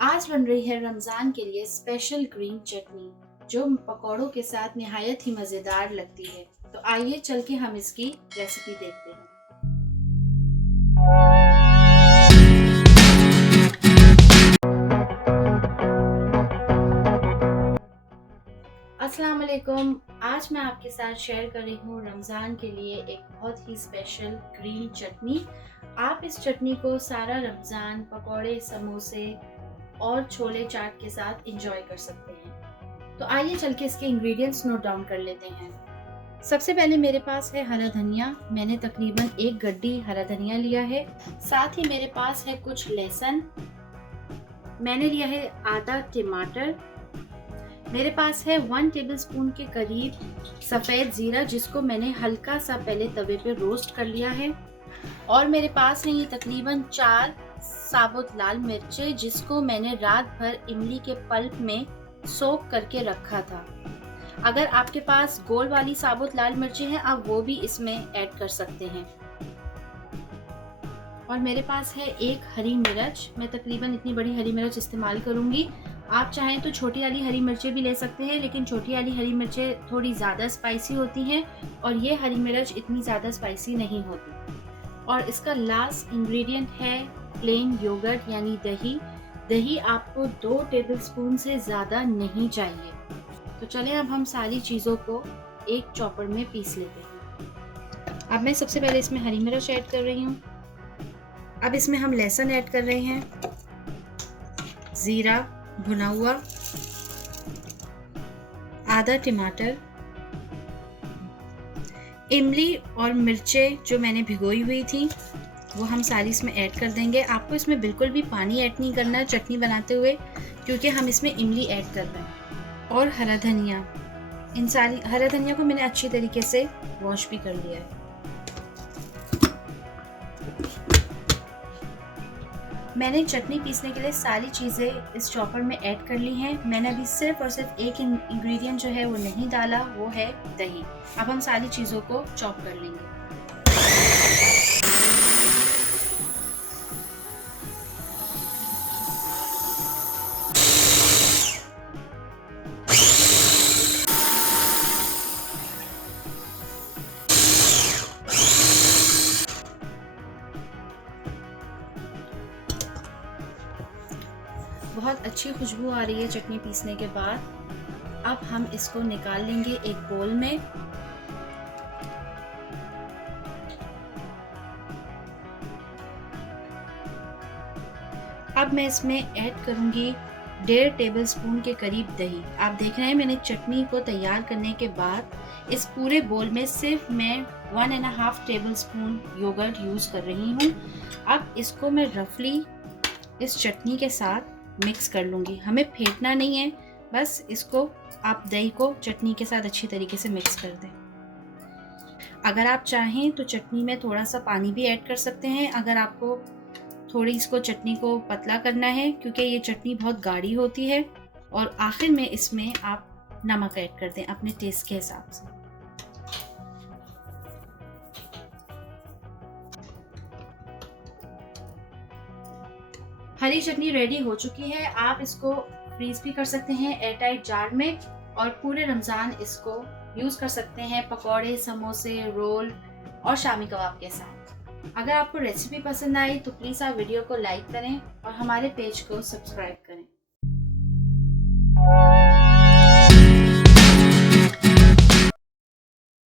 आज बन रही है रमज़ान के लिए स्पेशल ग्रीन चटनी, जो पकौड़ों के साथ निहायत ही मज़ेदार लगती है। तो आइए चल के हम इसकी रेसिपी देखते हैं। अस्सलाम वालेकुम। आज मैं आपके साथ शेयर कर रही हूँ रमज़ान के लिए एक बहुत ही स्पेशल ग्रीन चटनी। आप इस चटनी को सारा रमज़ान पकौड़े, समोसे और छोले चाट के साथ इंजॉय कर सकते हैं। तो आइए चल के इसके इंग्रेडिएंट्स नोट डाउन कर लेते हैं। सबसे पहले मेरे पास है हरा धनिया। मैंने तकरीबन 1 गड्डी हरा धनिया लिया है। साथ ही मेरे पास है कुछ लहसुन। मैंने लिया है आधा टमाटर। मेरे पास है 1 टेबलस्पून के करीब सफ़ेद ज़ीरा, जिसको मैंने हल्का सा पहले तवे पे रोस्ट कर लिया है। और मेरे पास है ये तकरीबन 4 साबुत लाल मिर्चें, जिसको मैंने रात भर इमली के पल्प में सोक करके रखा था। अगर आपके पास गोल वाली साबुत लाल मिर्चें हैं, आप वो भी इसमें ऐड कर सकते हैं। और मेरे पास है 1 हरी मिर्च। मैं तकरीबन इतनी बड़ी हरी मिर्च इस्तेमाल करूंगी। आप चाहें तो छोटी वाली हरी मिर्चें भी ले सकते हैं, लेकिन छोटी वाली हरी मिर्चें थोड़ी ज़्यादा स्पाइसी होती हैं और ये हरी मिर्च इतनी ज़्यादा स्पाइसी नहीं होती। और इसका लास्ट इंग्रेडिएंट है प्लेन योगर्ट यानी दही। दही आपको 2 टेबलस्पून से ज़्यादा नहीं चाहिए। तो चलें अब हम सारी चीज़ों को एक चॉपर में पीस लेते हैं। अब मैं सबसे पहले इसमें हरी मिर्च ऐड कर रही हूँ। अब इसमें हम लहसुन ऐड कर रहे हैं, ज़ीरा भुना हुआ, आधा टमाटर, इमली और मिर्चें जो मैंने भिगोई हुई थी वो हम सारी इसमें ऐड कर देंगे। आपको इसमें बिल्कुल भी पानी ऐड नहीं करना है चटनी बनाते हुए, क्योंकि हम इसमें इमली ऐड कर रहे हैं। और हरा धनिया, इन सारी हरा धनिया को मैंने अच्छी तरीके से वॉश भी कर लिया है। मैंने चटनी पीसने के लिए सारी चीज़ें इस चॉपर में ऐड कर ली हैं। मैंने अभी सिर्फ और सिर्फ एक इंग्रेडिएंट जो है वो नहीं डाला, वो है दही। अब हम सारी चीज़ों को चॉप कर लेंगे। बहुत अच्छी खुशबू आ रही है चटनी पीसने के बाद। अब हम इसको निकाल लेंगे एक बोल में। अब मैं इसमें ऐड करूंगी 1.5 टेबलस्पून के करीब दही। आप देख रहे हैं मैंने चटनी को तैयार करने के बाद इस पूरे बोल में सिर्फ मैं 1.5 टेबलस्पून योगर्ट यूज़ कर रही हूँ। अब इसको मैं रफली इस चटनी के साथ मिक्स कर लूँगी। हमें फेंटना नहीं है, बस इसको आप दही को चटनी के साथ अच्छी तरीके से मिक्स कर दें। अगर आप चाहें तो चटनी में थोड़ा सा पानी भी ऐड कर सकते हैं, अगर आपको थोड़ी इसको चटनी को पतला करना है, क्योंकि ये चटनी बहुत गाढ़ी होती है। और आखिर में इसमें आप नमक ऐड कर दें अपने टेस्ट के हिसाब से। हरी चटनी रेडी हो चुकी है। आप इसको फ्रीज भी कर सकते हैं एयरटाइट जार में, और पूरे रमज़ान इसको यूज़ कर सकते हैं पकौड़े, समोसे, रोल और शामी कबाब के साथ। अगर आपको रेसिपी पसंद आई तो प्लीज़ आप वीडियो को लाइक करें और हमारे पेज को सब्सक्राइब करें।